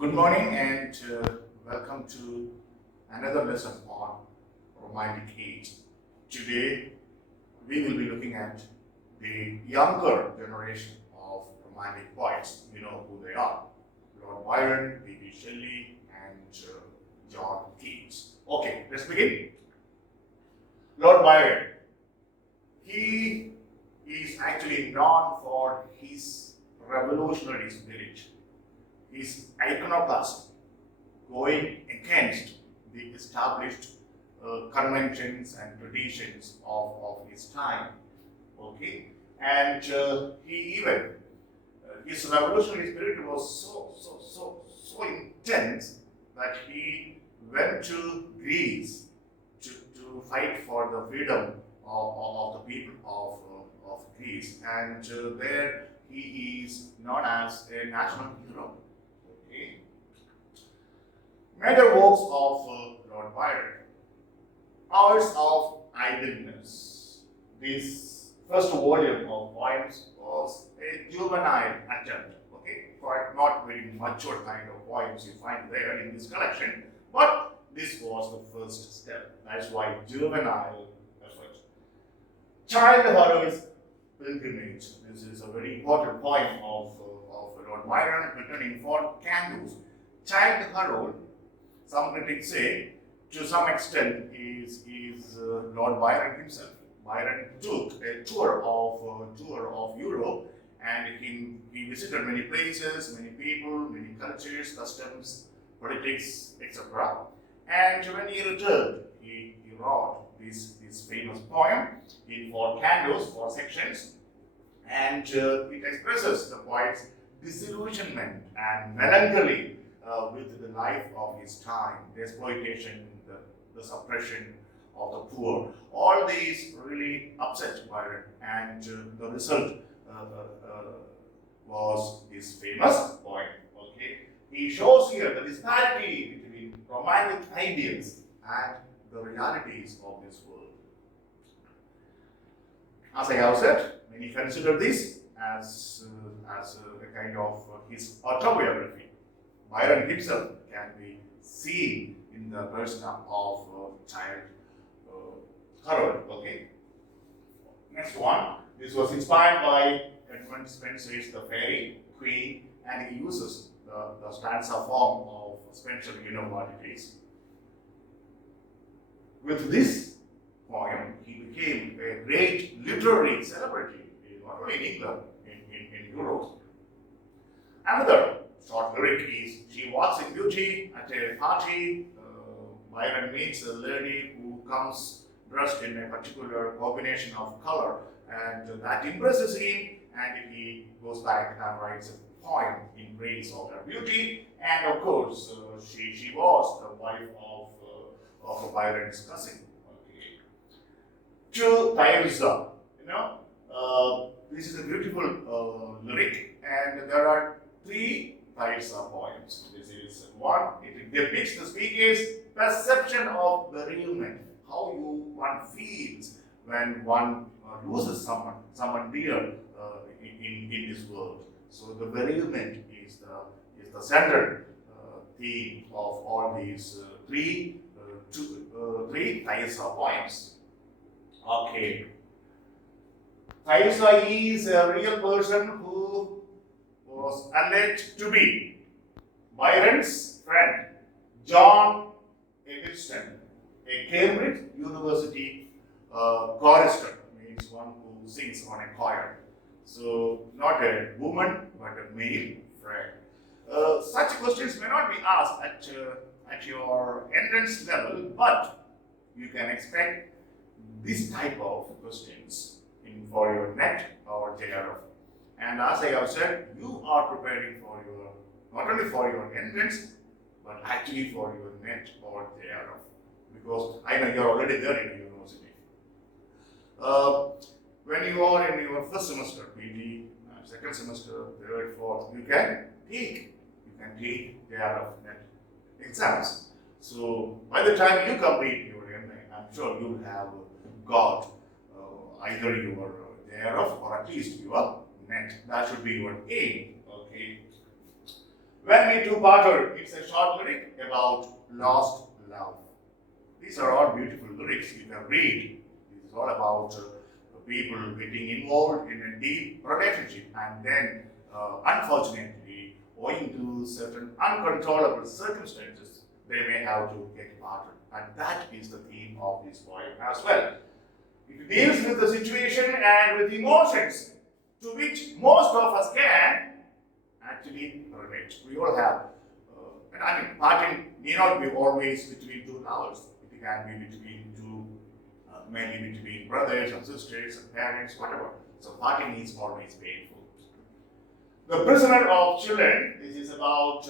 Good morning and welcome to another lesson on romantic age. Today we will be looking at the younger generation of romantic poets. You know who they are: Lord Byron, B.B. Shelley, and John Keats. Okay, let's begin. Lord Byron, he is actually known for his revolutionary spirit, his iconoclasm, going against the established conventions and traditions of his time. Okay, and he even his revolutionary spirit was so intense that he went to Greece to fight for the freedom of the people of Greece, and there he is known as a national hero. Okay. Major works of Lord Byron: Hours of Idleness. This first volume of poems was a juvenile attempt, okay, quite not very mature kind of poems you find there in this collection, but this was the first step. That's why juvenile effort. Child Heroes Pilgrimage. This is a very important poem of Lord Byron, written in 4 cantos. Child Harold, some critics say, to some extent, is Lord Byron himself. Byron took a tour of Europe, and he visited many places, many people, many cultures, customs, politics, etc. And when he returned, he wrote this famous poem in 4 cantos, 4 sections, and it expresses the poet's disillusionment and melancholy with the life of his time, the exploitation, the suppression of the poor. All these really upset Byron, and the result was his famous poem. Okay, he shows here the disparity between romantic ideals and the realities of this world. As I have said, many consider this as a kind of his autobiography. Byron himself can be seen in the person of child Harold. Okay. Next one. This was inspired by Edmund Spenser's The Fairy Queen, and he uses the stanza form of Spenser. You know what it is. With this poem, he became a great literary celebrity, not only in England, in Europe. Another short lyric is: she walks in beauty at a party. Byron meets a lady who comes dressed in a particular combination of color, and that impresses him, and he goes back and writes a poem in praise of her beauty. And of course, she was the wife of Byron's cousin. Okay. To Thaisa, this is a beautiful lyric, and there are 3 Thaisa poems. This is one. It depicts the speaker's perception of bereavement, how one feels when one loses someone dear in this world. So the bereavement is the central theme of all these three Thaisa poems. Okay. Thaisa is a real person who was alleged to be Byron's friend, John Eggleston, a Cambridge University chorister, means one who sings on a choir. So not a woman, but a male friend. Such questions may not be asked at your entrance level, but you can expect this type of questions for your NET or JRF. And as I have said, you are preparing for not only for your entrance, but actually for your NET or JRF. Because I know you are already there in the university. When you are in your first semester, PG, second semester, third, fourth, you can take JRF NET exams. So by the time you complete your MA, I'm sure you will have got either your JRF or at least your NET. That should be your aim. Okay. When we two parted, it's a short lyric about lost love. These are all beautiful lyrics you can read. This is all about people getting involved in a deep relationship and then, unfortunately, owing to certain uncontrollable circumstances, they may have to get parted. And that is the theme of this poem as well. It deals with the situation and with emotions to which most of us can actually relate. We all have, and I mean, parting may not be always between two lovers. It can be between two, maybe between brothers and sisters and parents, whatever. So parting is always painful. The Prisoner of Children. This is about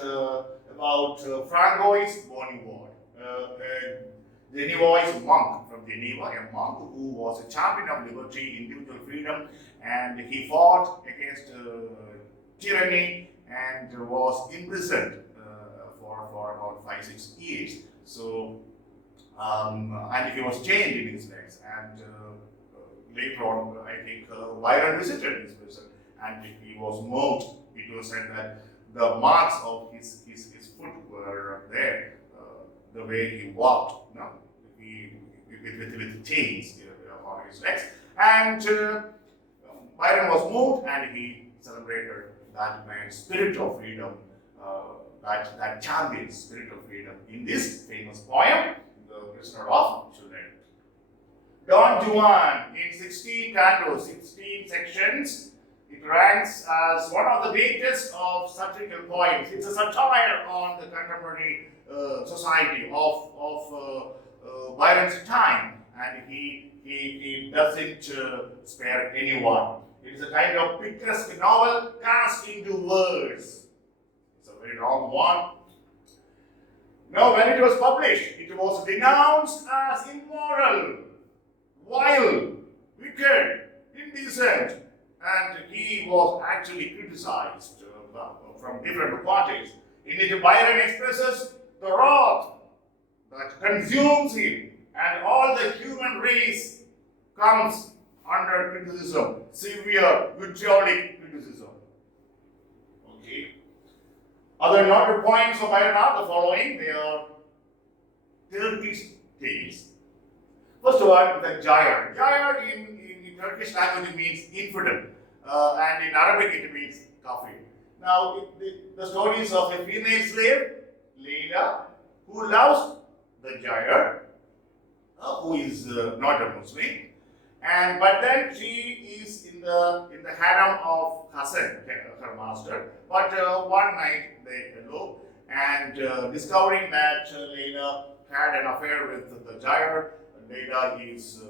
Francois Bonnivard, a Genoese monk from Geneva, a monk who was a champion of liberty, individual freedom, and he fought against tyranny and was imprisoned for about 5-6 years. So, and he was chained in his legs. And later on, I think Byron visited this prison, and he was moved. It was said that the marks of his foot were there, the way he walked, no? With chains on his legs. And Byron was moved, and he celebrated that man's spirit of freedom, that champion's spirit of freedom in this famous poem, The Prisoner of Children. Don Juan, in 16 cantos, 16 sections, it ranks as one of the greatest of satirical poems. It's a satire on the contemporary society of Byron's time, and he doesn't spare anyone. It is a kind of picturesque novel cast into words. It's a very long one. Now, when it was published, it was denounced as immoral, vile, wicked, indecent, and he was actually criticized from different parties. In it, Byron expresses the wrath that consumes him, and all the human race comes under criticism, severe, vitriolic criticism. Okay. Other notable points of Byron are the following. They are Turkish tales. First of all, the Gyre. Gyre in Turkish language means infidel, and in Arabic it means kafir. Now, the stories of a female slave, Leila, who loves the Gyre, who is not a Muslim, but then she is in the harem of Hassan, her master. But one night they elope, and discovering that Leila had an affair with the Gyre, Leila is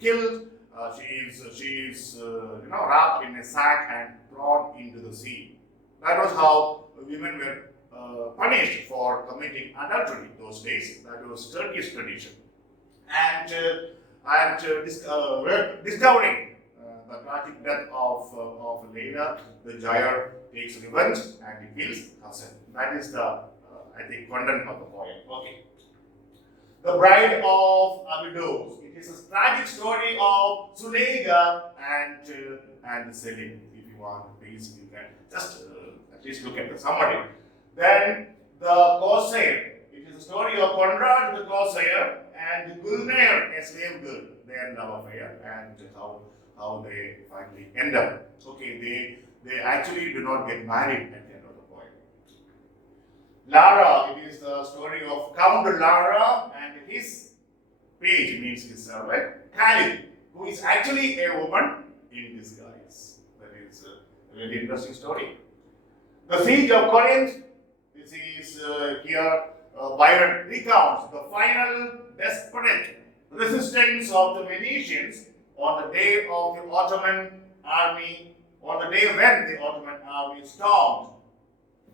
killed. She is wrapped in a sack and thrown into the sea. That was how women were punished for committing adultery those days. That was Turkish tradition. And discovering the tragic death of Leila, the Gyre takes revenge and he kills Hassan. That is the, I think, content of the poem. Okay. The Bride of Abydos. It is a tragic story of Zuleika and Selim. If you want, please, you can just at least look at the summary. Then the Corsair. It is a story of Conrad the Corsair and Gulnair, a slave girl, their love affair, and how they finally end up. Okay, they actually do not get married at the end of the poem. Lara, it is the story of Count Lara and his page, means his servant, Khalid, who is actually a woman in disguise. That is a very interesting story. The Siege of Corinth. This is here Byron recounts the final desperate resistance of the Venetians on the day of the Ottoman army, on the day when the Ottoman army stormed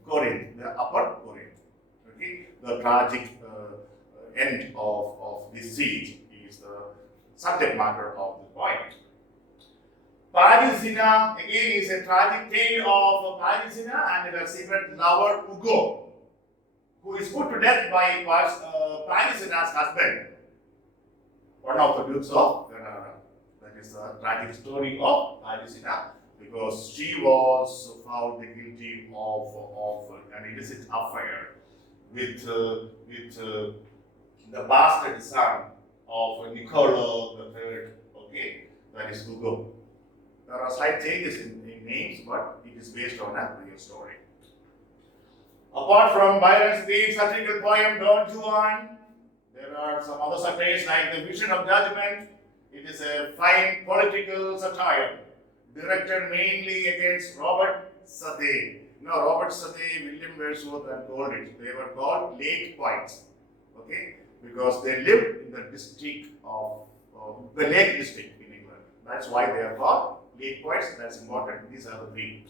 Corinth, the upper Corinth. Okay? The tragic end of this siege is the subject matter of the poem. Parisina, again, is a tragic tale of Parisina and her secret lover Ugo, who is put to death by Parisina's husband, one of the dukes of Ferrara. That is the tragic story of Parisina because she was found guilty of an illicit affair with the bastard son of Niccolo III. Okay, that is Hugo. There are slight changes in names, but it is based on a real story. Apart from Byron's deep satirical poem Don Juan, there are some other satires like The Vision of Judgment. It is a fine political satire directed mainly against Robert Southey. Now, Robert Southey, William Wordsworth, and Coleridge, they were called Lake Poets, okay, because they lived in the district of the Lake District in England. That's why they are called Lake Poets. That's important. These are the three.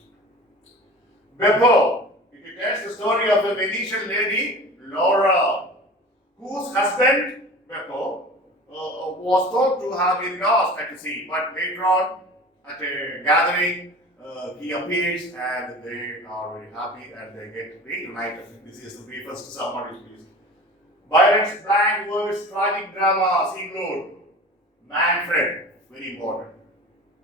Beppo. It tells the story of a Venetian lady, Laura, whose husband, Beppo, was thought to have been lost at sea, but later on, at a gathering, he appears and they are very happy and they get reunited. This is the briefest summary, please. Byron's blank verse tragic drama, Sigurd, Manfred, very important.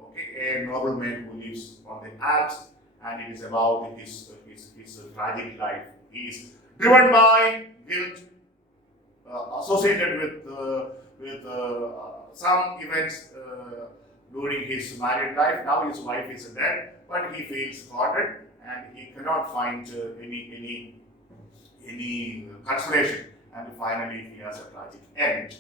Okay, a nobleman who lives on the Alps, and it is about his tragic life. He is driven by guilt associated with some events during his married life. Now his wife is dead, but he feels haunted and he cannot find any consolation, and finally he has a tragic end.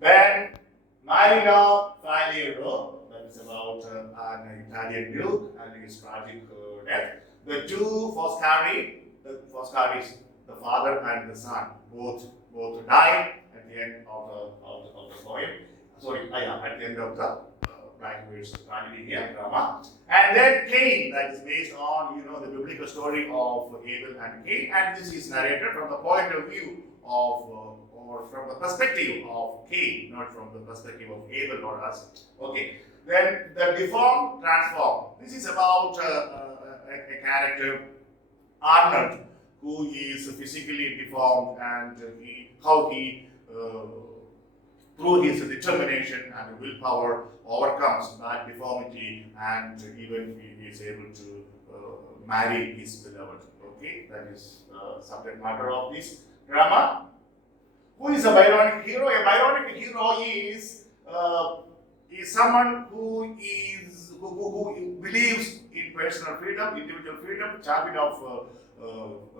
Then Marina Faliero, that is about an Italian duke and his tragic death. The two Foscari, the father and the son, both died at the end of the poem. Sorry, at the end of the language tragedy here, drama. And then Cain, that is based on the biblical story of Abel and Cain, and this is narrated from the point of view of or from the perspective of Cain, not from the perspective of Abel or us. Okay. Then the deformed transformed. This is about a character, Arnold, who is physically deformed, and how he through his determination and willpower overcomes that deformity, and even he is able to marry his beloved. Okay, that is the subject matter of this drama. Who is a Byronic hero? A Byronic hero is someone who believes in personal freedom, individual freedom, champion of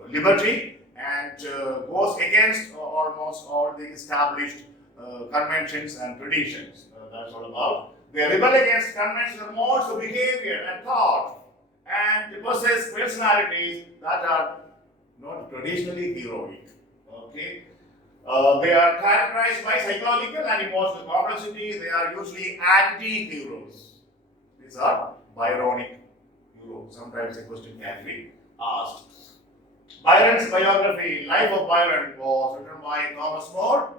liberty, and goes against almost all the established conventions and traditions. That's all about. They rebel against conventional modes of behavior and thought, and possess personalities that are not traditionally heroic. Okay. They are characterized by psychological and emotional complexity. They are usually anti-heroes. These are Byronic heroes. Sometimes a question can be asked. Byron's biography, Life of Byron, was written by Thomas More.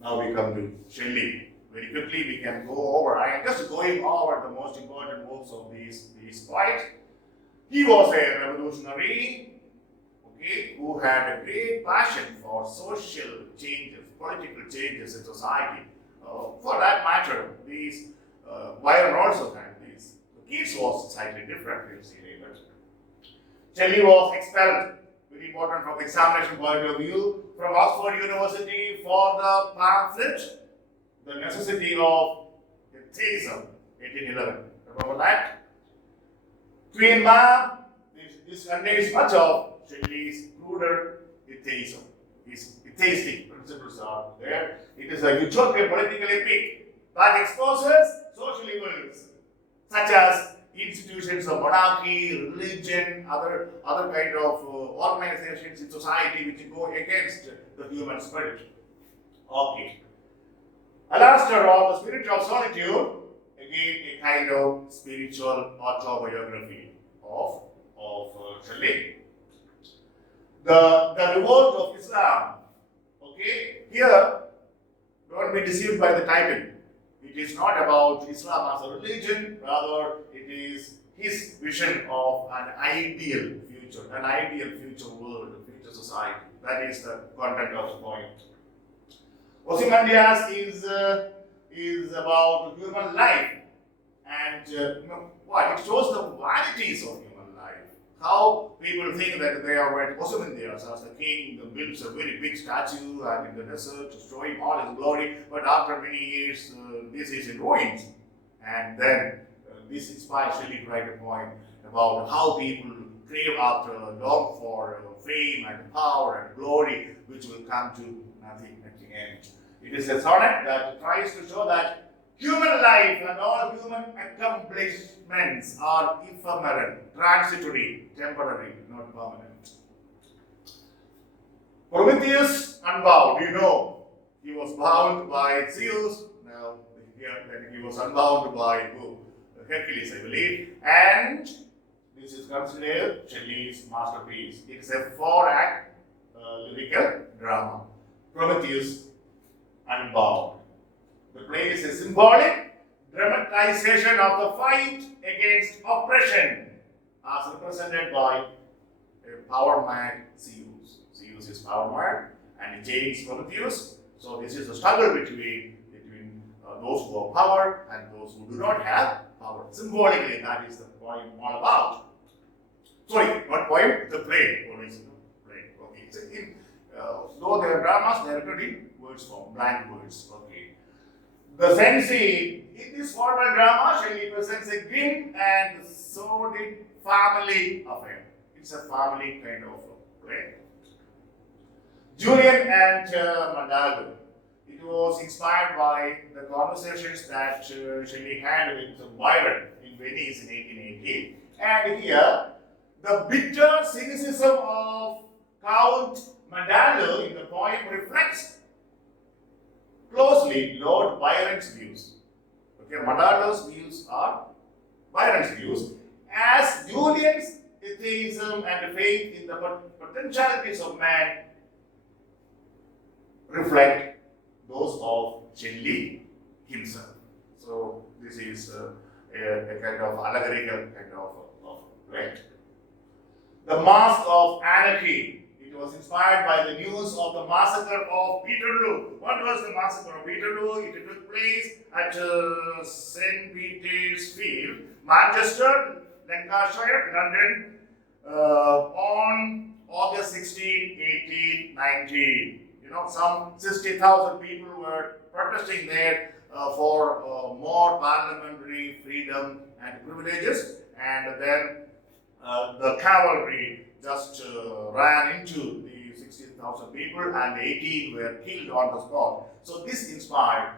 Now we come to Shelley. Very quickly we can go over. I am just going over the most important works of these poets. He was a revolutionary, who had a great passion for social changes, political changes in society. For that matter, Byron also had these. Keats was slightly different, we'll see later. Shelley was expelled, very important from the examination point of view, from Oxford University for the pamphlet, The Necessity of Theism, 1811. Remember that? Queen Mab, this contains much of Shelley's cruder atheism. His atheistic principles are there. It is a utopian political epic that exposes social evils such as institutions of monarchy, religion, other kind of organizations in society which go against the human spirit. Okay. Alastor, or the Spirit of Solitude, again a kind of spiritual autobiography of Shelley. The revolt of Islam. Okay, here don't be deceived by the title. It is not about Islam as a religion, rather it is his vision of an ideal future world, future society. That is the content of the point. Ozymandias is about human life And what? It shows the vanities of human life. How people think that they are very Ozymandias as the king builds a very big statue and in the desert showing all his glory, but after many years this is in ruins. And then this inspires Shelley to write a poem about how people crave after, long for fame and power and glory, which will come to nothing at the end. It is a sonnet that tries to show that human life and all human accomplishments are ephemeral, transitory, temporary, not permanent. Prometheus unbound, he was bound by Zeus. Now, then he was unbound by who? Hercules, I believe. And this is considered Shelley's masterpiece. It is a 4-act lyrical drama. Prometheus unbound. The play is a symbolic dramatization of the fight against oppression as represented by a power-mad Zeus. Zeus is power-mad and he chains Prometheus. So this is a struggle between those who have power and those who do not have power. Symbolically, that is the poem all about. Sorry, not poem, the play. Play. Okay. So though there are dramas, they are written in words form, blank words. Okay. The sense in this formal drama, Shelley presents a grim and sordid family affair. It's a family kind of play. Julian and Mandaldo. It was inspired by the conversations that Shelley had with Byron in Venice in 1880. And here, the bitter cynicism of Count Mandaldo in the poem reflects closely Lord Byron's views. Okay, Mandaldo's views are Byron's views, as Julian's atheism and faith in the potentialities of man reflect those of Shelley himself. So this is a kind of allegorical kind of right. The Mask of Anarchy. It was inspired by the news of the massacre of Peterloo. What was the massacre of Peterloo? It took place at St. Peter's Field, Manchester, Lancashire, London, on August 16, 1819. Some 60,000 people were protesting there for more parliamentary freedom and privileges, and then the cavalry just ran into the 60,000 people, and 18 were killed on the spot. So this inspired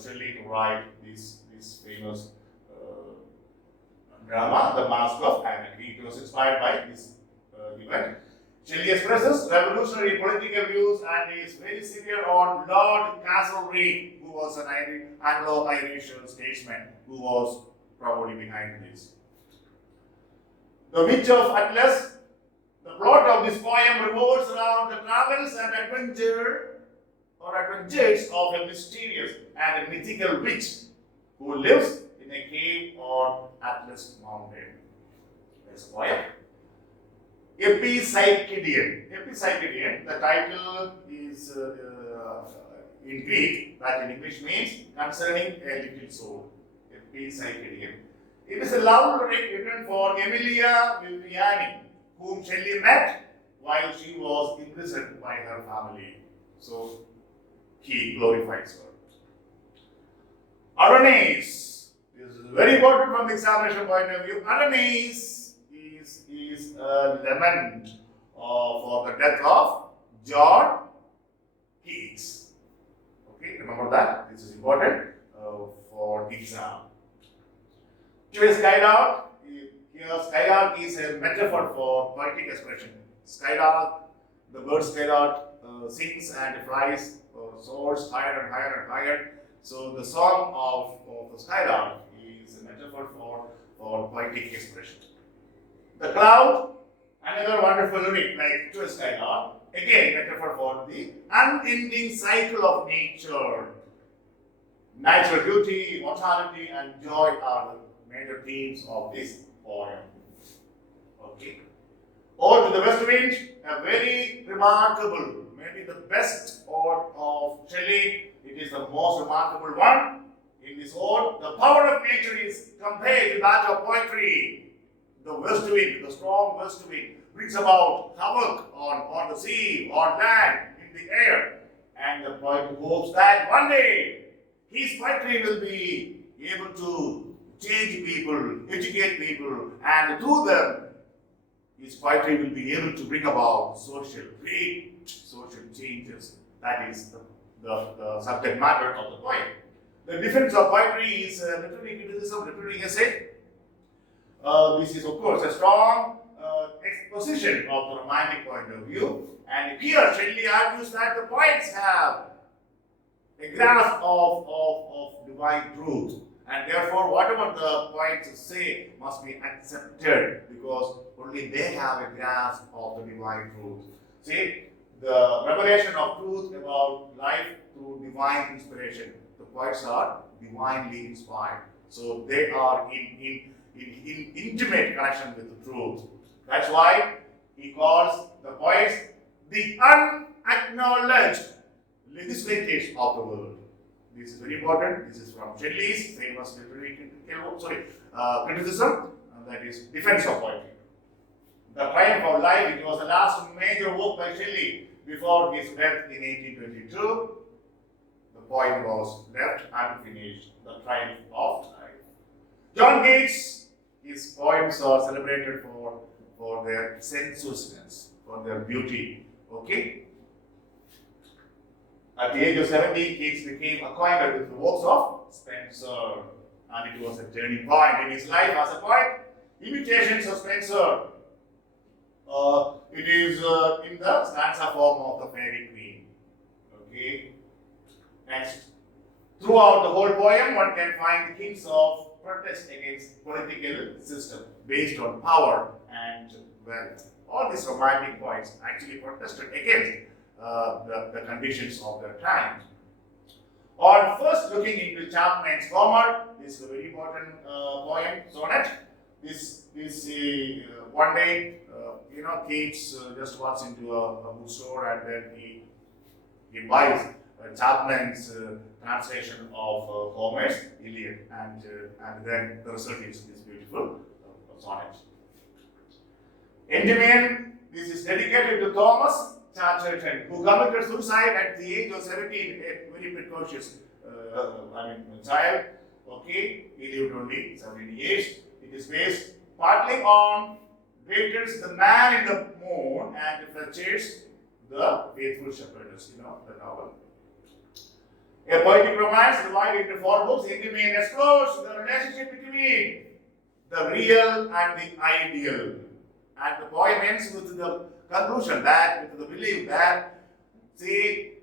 Shelley to write this famous drama, The Mask of Anarchy. It was inspired by this event. Shelley expresses revolutionary political views and is very severe on Lord Castlereagh, who was an Anglo-Irish statesman who was probably behind this. The Witch of Atlas. The plot of this poem revolves around the travels and adventures of a mysterious and a mythical witch who lives in a cave on Atlas Mountain. This poem. Epipsychidion. Epipsychidion, the title is in Greek, that in English means concerning a little soul. Epipsychidion. It is a love lyric written for Emilia Viviani, whom Shelley met while she was imprisoned by her family. So he glorifies her. Adonais. This is very important from the examination point of view. Adonais is a lament for the death of John Keats. Okay, remember that. This is important for exam. To a skylark, here skylark is a metaphor for poetic expression. Skylark, the bird skylark sings and flies, soars higher and higher and higher. So the song of the skylark is a metaphor for poetic expression. The cloud, another wonderful lyric like To a Skylark, again metaphor for the unending cycle of nature. Natural beauty, immortality, and joy are the major themes of this poem. Okay. Ode to the West Wind, a very remarkable, maybe the best ode of Shelley. It is the most remarkable one in this ode, the power of nature is compared to that of poetry. The west wind, the strong west wind, brings about havoc on the sea, on land, in the air. And the poet hopes that one day his poetry will be able to change people, educate people, and through them, his poetry will be able to bring about great social changes. That is the subject matter of the poem. The defense of poetry is literary criticism, literary essay. This is, of course, a strong exposition of the romantic point of view. And here, Shelley argues that the poets have a grasp of divine truth. And therefore, whatever the poets say must be accepted because only they have a grasp of the divine truth. See, the revelation of truth about life through divine inspiration. The poets are divinely inspired. So they are in intimate connection with the truth. That's why he calls the poets the unacknowledged legislators of the world. This is very important. This is from Shelley's famous literary criticism, that is defense of poetry. The Triumph of Life, it was the last major work by Shelley before his death in 1822. The poem was left unfinished, The Triumph of Life. John Keats, his poems are celebrated for their sensuousness, for their beauty. Okay? At the age of 70, Keats became acquainted with the works of Spenser, and it was a turning point in his life as a poet. Imitations of Spenser. It is in the stanza form of the Fairy Queen. Okay. Next. Throughout the whole poem, one can find hints of protest against political system based on power and wealth. All these romantic poets actually protested against the conditions of their time. On first looking into Chapman's Comet, this is a very important poem, sonnet. This one day, Keats just walks into a bookstore and then he buys Chapman's translation of Homer's Iliad, and then the result is this beautiful sonnet. Endymion, this is dedicated to Thomas Chatterton, who committed suicide at the age of 17, a very precocious child. Okay, he lived only 17 years. It is based partly on Drayton's The Man in the Moon and Fletcher's The Faithful Shepherdess, the novel. A poetic romance divided into 4 books. Endymion explores the relationship between the real and the ideal. And the poem ends with the conclusion that, with the belief that, see,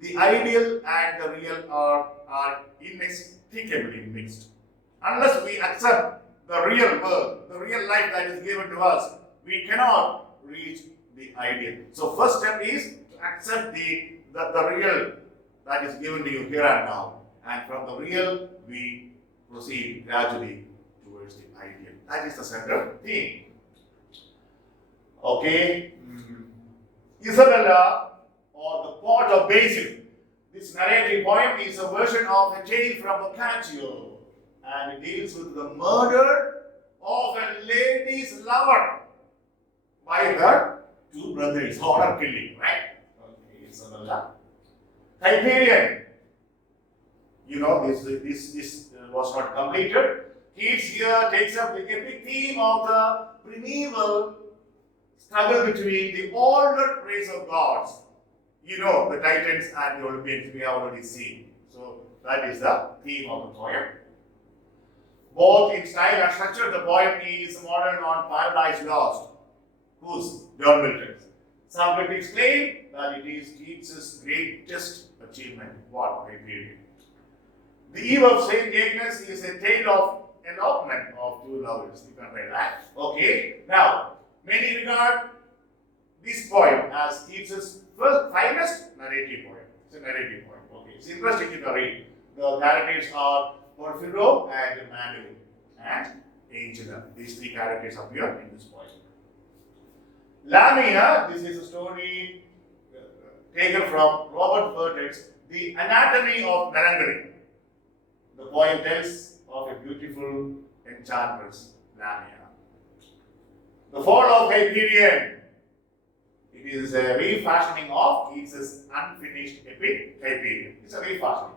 the ideal and the real are inextricably mixed. Unless we accept the real world, the real life that is given to us, we cannot reach the ideal. So first step is to accept the real that is given to you here and now. And from the real, we proceed gradually towards the ideal. That is the central theme. Okay. Isabella, or the Pot of Basil. This narrative poem is a version of a tale from Boccaccio, and it deals with the murder of a lady's lover by her 2 brothers, honor killing, right? Okay, Isabella. Hyperion. This was not completed. Keats here takes up the epic theme of the primeval struggle between the older race of gods. The Titans and the Olympians we have already seen. So that is the theme of the poem. Both in style and structure, the poem is modeled on Paradise Lost. Whose? John Milton's. Some critics claim that it is Keats's greatest achievement. What a period. The Eve of St. Agnes is a tale of elopement of 2 lovers. You can write that. Okay. Now, many regard this poem as Keats's finest narrative poem. It's a narrative poem. Okay. It's interesting to read. The characters are Porphyro and Madeline and Angela. These 3 characters appear in this poem. Lamia, this is a story taken from Robert Burton's The Anatomy of Melancholy. The poem tells of a beautiful enchantress, Lamia. The fall of Hyperion. It is a refashioning of Keats's unfinished epic Hyperion. It's a refashioning.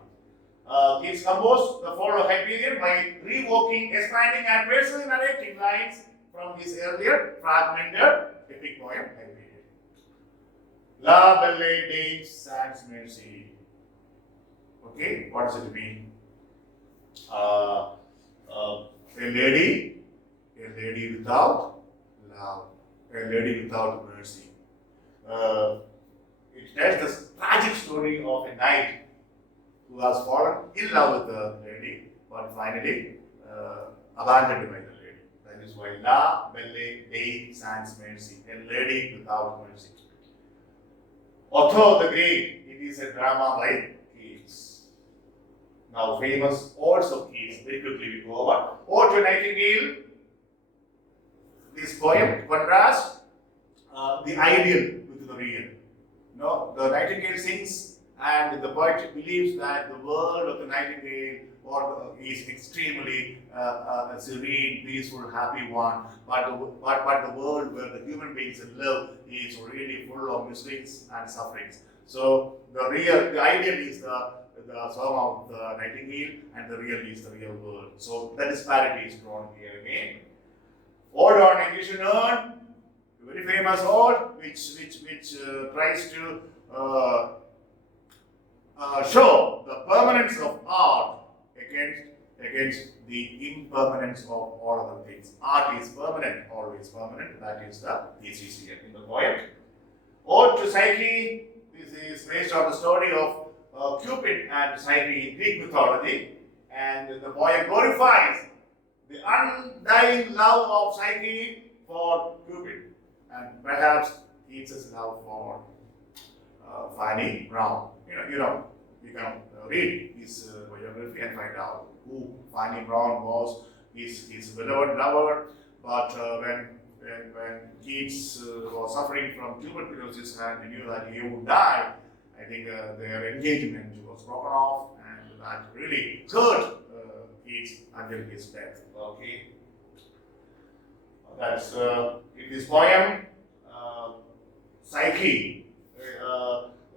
Keats composed the fall of Hyperion by revoking, expanding, and personally narrating lines from his earlier fragmented epic poem Hyperion. La Belle de Sans Merci. Okay, what does it mean? A lady without love, a lady without mercy. It tells the tragic story of a knight who has fallen in love with the lady, but finally abandoned by the lady. That is why La Belle de Sans Merci, a lady without mercy. Otho the Great, it is a drama by Keats. Now, famous odes of Keats, very quickly we go over. Ode to Nightingale, this poem contrasts the ideal with the real. No, the Nightingale sings, and the poet believes that the world of the Nightingale is extremely serene, peaceful, happy one. But the world where the human beings live is really full of miseries and sufferings. So the ideal is the song of the Nightingale, and the real is the real world. So the disparity is drawn here again. Ode on Negation Urn, a very famous ode, which tries to show the permanence of art against the impermanence of all other things. Art is permanent, always permanent. That is the thesis here in the poem. Ode to Psyche. This is based on the story of Cupid and Psyche in Greek mythology, and the poem glorifies the undying love of Psyche for Cupid, and perhaps Keats's love for Fanny Brown. You can read his biography and find out who Fanny Brown was, his beloved lover. But when Keats was suffering from tuberculosis and he knew that he would die, I think their engagement was broken off, and that really hurt Keats until his death. Okay, that's in this poem. Psyche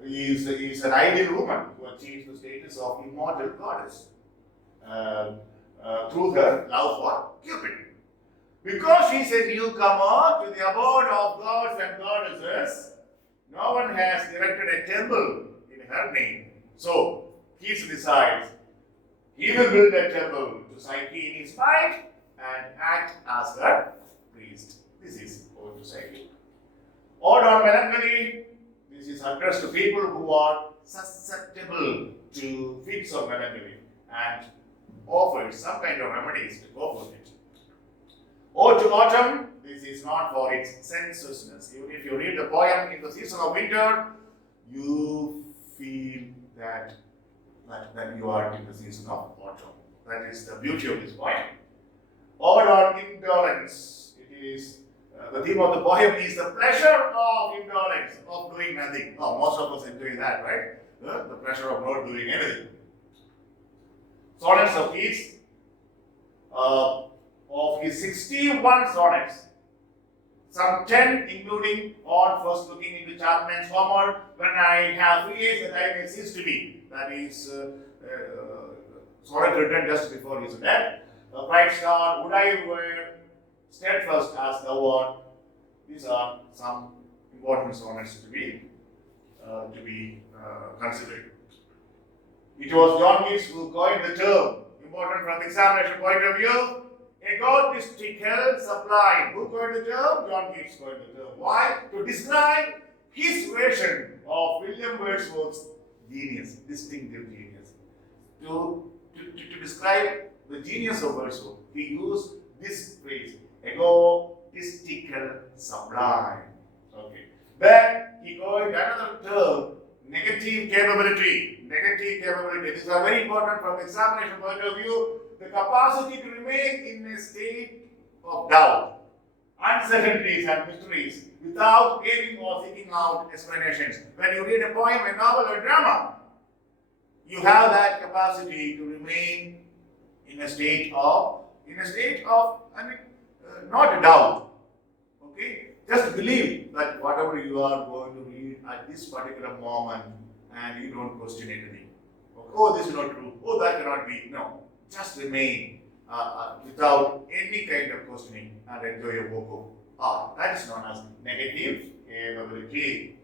is an ideal woman who achieves the status of immortal goddess through her love for Cupid. Because she is a newcomer to the abode of gods and goddesses, no one has erected a temple in her name. So, Keats decides he will build a temple to Psyche in his mind and act as her priest. This is Ode to Psyche. Ode on Melancholy. This is addressed to people who are susceptible to fits of melancholy and offers some kind of remedies to cope with it. Ode to Autumn. This is not for its sensuousness. Even if you read the poem in the season of winter, you feel that you are in the season of autumn. That is the beauty of this poem. Ode on Indolence. It is the theme of the poem is the pleasure of indolence, of doing nothing. Oh, most of us enjoy that, right? The pleasure of not doing anything. Sonnets of Keats. Of his 61 sonnets, some 10 including on first looking into Chapman's Homer, when I have 3 years that I may cease to be. That is sonnet written just before his death. A bright star, would I were steadfast as thou art. These are some important sonnets to be considered. It was John Keats who coined the term, important from the examination point of view, egotistical sublime. Who coined the term? John Keats coined the term. Why? To describe his version of William Wordsworth's genius, distinctive genius. To describe the genius of Wordsworth, he used this phrase, egotistical sublime. Okay. Then he coined another term, negative capability. Negative capability. This is very important from the examination point of view. The capacity to remain in a state of doubt, uncertainties and mysteries without aiming or seeking out explanations. When you read a poem, a novel, or a drama, you have that capacity to remain in a state of, I mean, not doubt. Okay, just believe that whatever you are going to read at this particular moment, and you don't question anything. Oh, this is not true. Oh, that cannot be. No, just remain without any kind of questioning and enjoy your book. That is known as negative capability.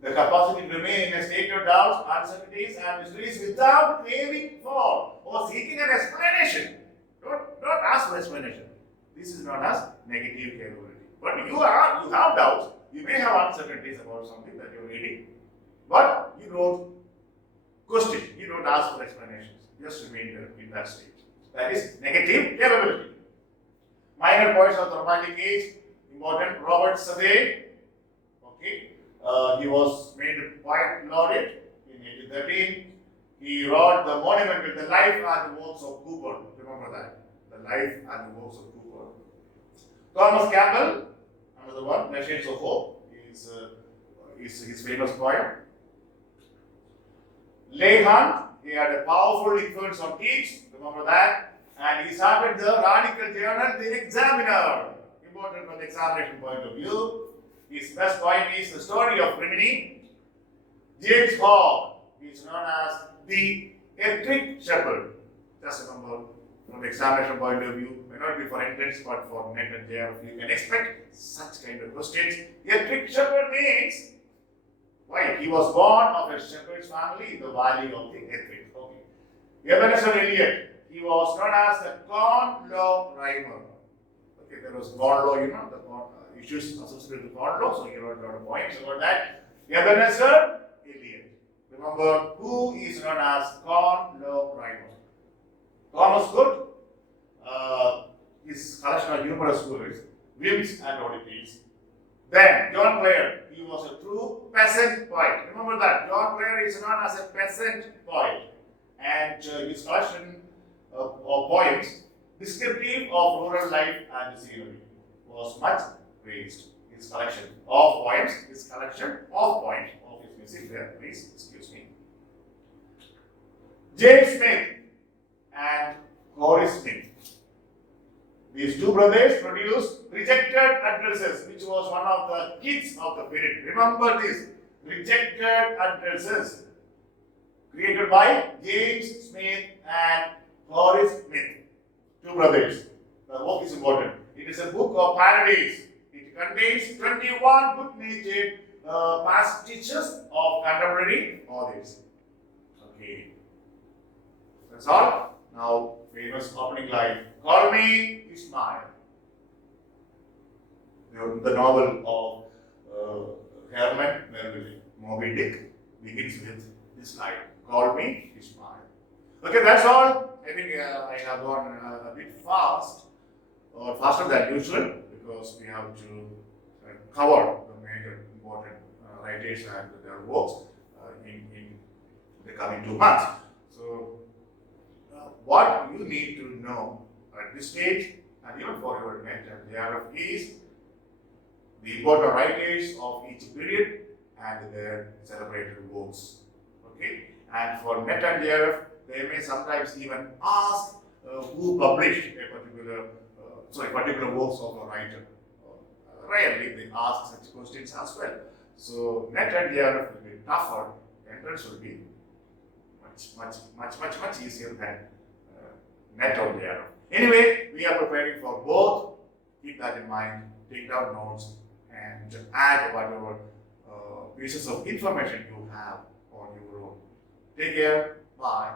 The capacity to remain in a state of doubts, uncertainties, and mysteries without craving for or seeking an explanation. Don't ask for explanation. This is known as negative capability. But you have doubts. You may have uncertainties about something that you're reading, but you don't question. You don't ask for explanations. Just remain there in that state. That is negative capability. Minor points of the romantic age. Important. Robert Southey. Okay. He was made a poet laureate in 1813. He wrote the monument with the life and the works of Cooper. Remember that. The life and the works of Cooper. Thomas Campbell, another one, The Shades of Hope, is his famous poem. Leigh Hunt, he had a powerful influence on Keats, remember that? And he started the radical journal, The Examiner. Important from the examination point of view. His best point is The Story of Rimini. James Hogg is known as the Ettrick Shepherd. Just remember, from the examination point of view, may not be for entrance, but for NET and JRF, you can expect such kind of questions. Ettrick Shepherd means, why? He was born of a shepherd's family in the valley of the Ettrick. Okay. Ebenezer Elliott, he was known as the Corn Law Rhymer. Okay, there was corn law, the corn, issues associated with corn law, so he wrote a lot of poems about that. Ebenezer Elliott. Remember, who is known as Corn Law Rhymer? Thomas Good, his collection of numerous stories, whims and oddities. Then John Clare, he was a true peasant poet. Remember that John Clare is known as a peasant poet, and his collection of poems descriptive of rural life and scenery was much praised. His collection of poems, of his music there, please excuse me. James Smith and Horace Smith. These two brothers produced Rejected Addresses, which was one of the hits of the period. Remember this, Rejected Addresses, created by James Smith and Horace Smith, two brothers. The book is important. It is a book of parodies. It contains 21 good-natured passages of contemporary authors. Okay, that's all. Now, famous opening line, Call Me Ishmael. The novel of Herman Melville, Moby Dick, begins with this line, Call Me Ishmael. Okay, that's all. I think I have gone a bit fast, or faster than usual, because we have to cover the major important writers and their works in the coming 2 months. So, what you need to know at this stage, and even for your NET and JRF, is the important writers of each period and their celebrated works. Okay, and for NET and JRF, they may sometimes even ask who published a particular works of a writer. Rarely they ask such questions as well. So NET and JRF will be tougher. Entrance will be much easier than NET or JRF. Anyway, we are preparing for both. Keep that in mind. Take down notes and add whatever pieces of information you have on your own. Take care. Bye.